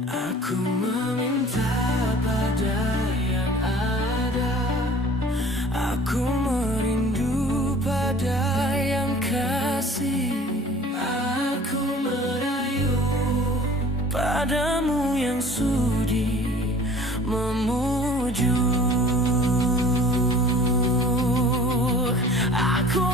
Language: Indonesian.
Aku meminta pada yang ada, aku merindu pada yang kasih. Aku merayu padamu yang sudi memuju. Aku